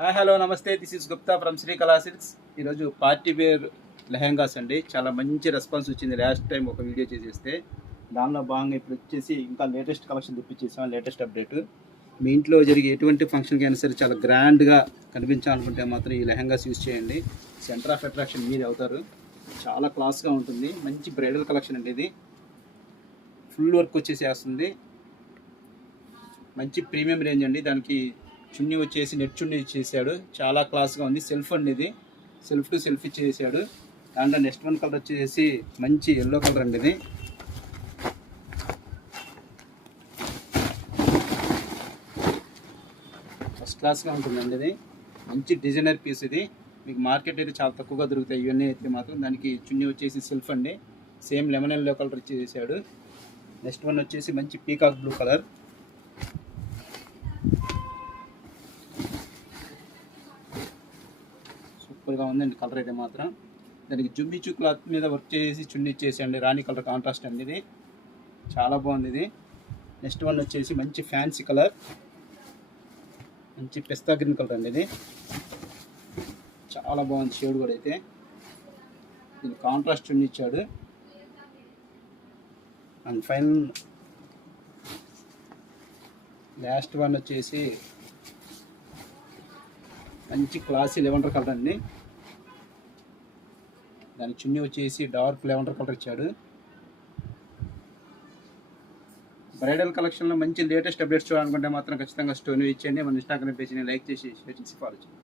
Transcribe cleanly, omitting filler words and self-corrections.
Hi hello నమస్తే, this is Gupta from Srikala silks. ఈరోజు party wear lehengas అండి. చాలా మంచి రెస్పాన్స్ వచ్చింది. లాస్ట్ టైం ఒక వీడియో చేసేస్తే దానిలో భాగంగా ఇప్పుడు వచ్చేసి ఇంకా లేటెస్ట్ కలెక్షన్ తెప్పించేసాం. Latest update. మీ ఇంట్లో జరిగే ఎటువంటి ఫంక్షన్కి అయినా సరే చాలా గ్రాండ్గా కనిపించాలనుకుంటే మాత్రం ఈ లెహెంగాస్ యూజ్ చేయండి. సెంటర్ ఆఫ్ అట్రాక్షన్ మీరు అవుతారు. చాలా క్లాస్గా ఉంటుంది. మంచి బ్రైడల్ కలెక్షన్ అండి. ఇది ఫుల్ వర్క్ వచ్చేసి వేస్తుంది. మంచి ప్రీమియం రేంజ్ అండి. దానికి చున్నీ వచ్చేసి నెట్ చున్నీ చేశాడు. చాలా క్లాస్గా ఉంది. సెల్ఫ్ అండి, ఇది సెల్ఫ్ టు సెల్ఫ్ ఇచ్చేసాడు. దాంట్లో నెక్స్ట్ వన్ కలర్ వచ్చేసి మంచి ఎల్లో కలర్ అండి. ఇది ఫస్ట్ క్లాస్గా ఉంటుందండి. ఇది మంచి డిజైనర్ పీస్. ఇది మీకు మార్కెట్ అయితే చాలా తక్కువగా దొరుకుతాయి. ఇవన్నీ అయితే మాత్రం. దానికి చున్నీ వచ్చేసి సెల్ఫ్ అండి. సేమ్ లెమన్ ఎల్లో కలర్ ఇచ్చేసాడు. నెక్స్ట్ వన్ వచ్చేసి మంచి పీకాక్ బ్లూ కలర్. సూపర్గా ఉందండి కలర్ అయితే మాత్రం. దానికి జుమ్మిచు క్లాత్ మీద వర్క్ చేసి చున్నీ ఇచ్చేసండి. రాణి కలర్ కాంట్రాస్ట్ అండి. ఇది చాలా బాగుంది. ఇది నెక్స్ట్ వన్ వచ్చేసి మంచి ఫ్యాన్సీ కలర్, మంచి పిస్తా గ్రీన్ కలర్ అండి. ఇది చాలా బాగుంది షేడ్ కూడా. అయితే దీనికి కాంట్రాస్ట్ చున్నీ ఇచ్చాడు. అండ్ ఫైనల్ లాస్ట్ వన్ వచ్చేసి మంచి క్లాసీ లెవెండర్ కలర్ అండి. దాని చున్నీ వచ్చేసి డార్క్ లెవెండర్ కలర్ ఇచ్చాడు. బ్రైడల్ కలెక్షన్లో మంచి లేటెస్ట్ అప్డేట్స్ చూడాలనుకుంటే మాత్రం ఖచ్చితంగా స్టోరీ ఇచ్చేయండి. మన ఇన్స్టాగ్రామ్ పేజ్ని లైక్ చేసి షేర్ చేసి ఫాలో చేయండి.